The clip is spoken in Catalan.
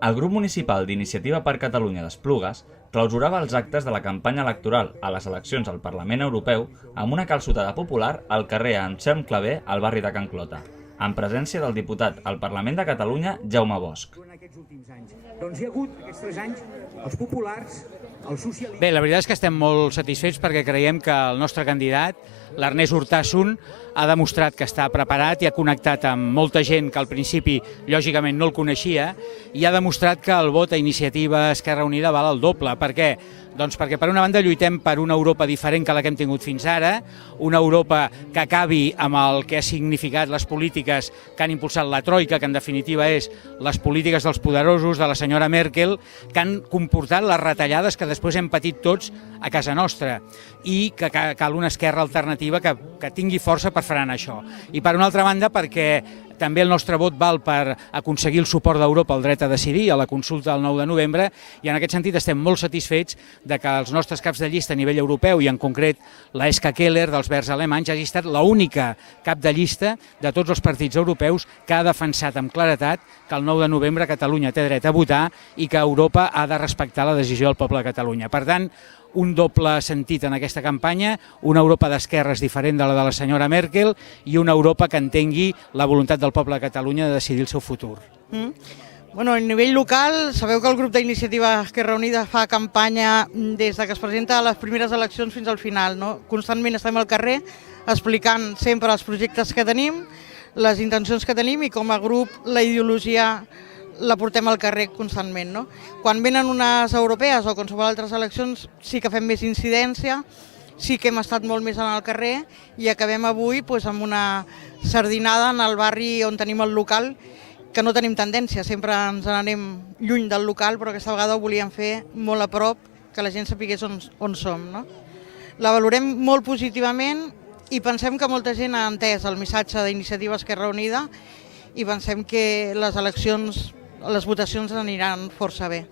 El grup municipal d'Iniciativa per Catalunya d'Esplugues clausurava els actes de la campanya electoral a les eleccions al Parlament Europeu amb una calçotada popular al carrer Anselm Clavé al barri de Can Clota, en presència del diputat al Parlament de Catalunya, Jaume Bosch. Doncs hi ha hagut aquests 3 anys els populars, els socialistes... Bé, la veritat és que estem molt satisfets perquè creiem que el nostre candidat, l'Ernest Urtasun, ha demostrat que està preparat i ha connectat amb molta gent que al principi, lògicament, no el coneixia i ha demostrat que el vot a Iniciativa Esquerra Unida val el doble. Per què? Doncs perquè per una banda lluitem per una Europa diferent que la que hem tingut fins ara, una Europa que acabi amb el que ha significat les polítiques que han impulsat la Troika, que en definitiva és les polítiques dels poderosos, de la senyora Merkel, que han comportat les retallades que després hem patit tots a casa nostra i que cal una esquerra alternativa que tingui força per frenar això. I per una altra banda perquè també el nostre vot val per aconseguir el suport d'Europa al dret a decidir a la consulta del 9 de novembre i en aquest sentit estem molt satisfets de que els nostres caps de llista a nivell europeu i en concret la Ska Keller dels Verds alemanys hagi estat l'única cap de llista de tots els partits europeus que ha defensat amb claretat que el 9 de novembre Catalunya té dret a votar i que Europa ha de respectar la decisió del poble de Catalunya. Per tant, un doble sentit en aquesta campanya, una Europa d'esquerres diferent de la senyora Merkel i una Europa que entengui la voluntat del poble de Catalunya de decidir el seu futur. Bueno, a nivell local, sabeu que el grup d'Iniciativa Esquerra Unida fa campanya des que es presenta a les primeres eleccions fins al final, no? Constantment estem al carrer explicant sempre els projectes que tenim, les intencions que tenim i com a grup la ideologia la portem al carrer constantment. No? Quan venen unes europees o qualsevol altres eleccions sí que fem més incidència, sí que hem estat molt més en el carrer i acabem avui amb una sardinada en el barri on tenim el local, que no tenim tendència, sempre ens n'anem lluny del local, però aquesta vegada ho volíem fer molt a prop, que la gent sapigués on som. No? La valorem molt positivament i pensem que molta gent ha entès el missatge d'Iniciativa Esquerra Unida i pensem que les eleccions, les votacions aniran força bé.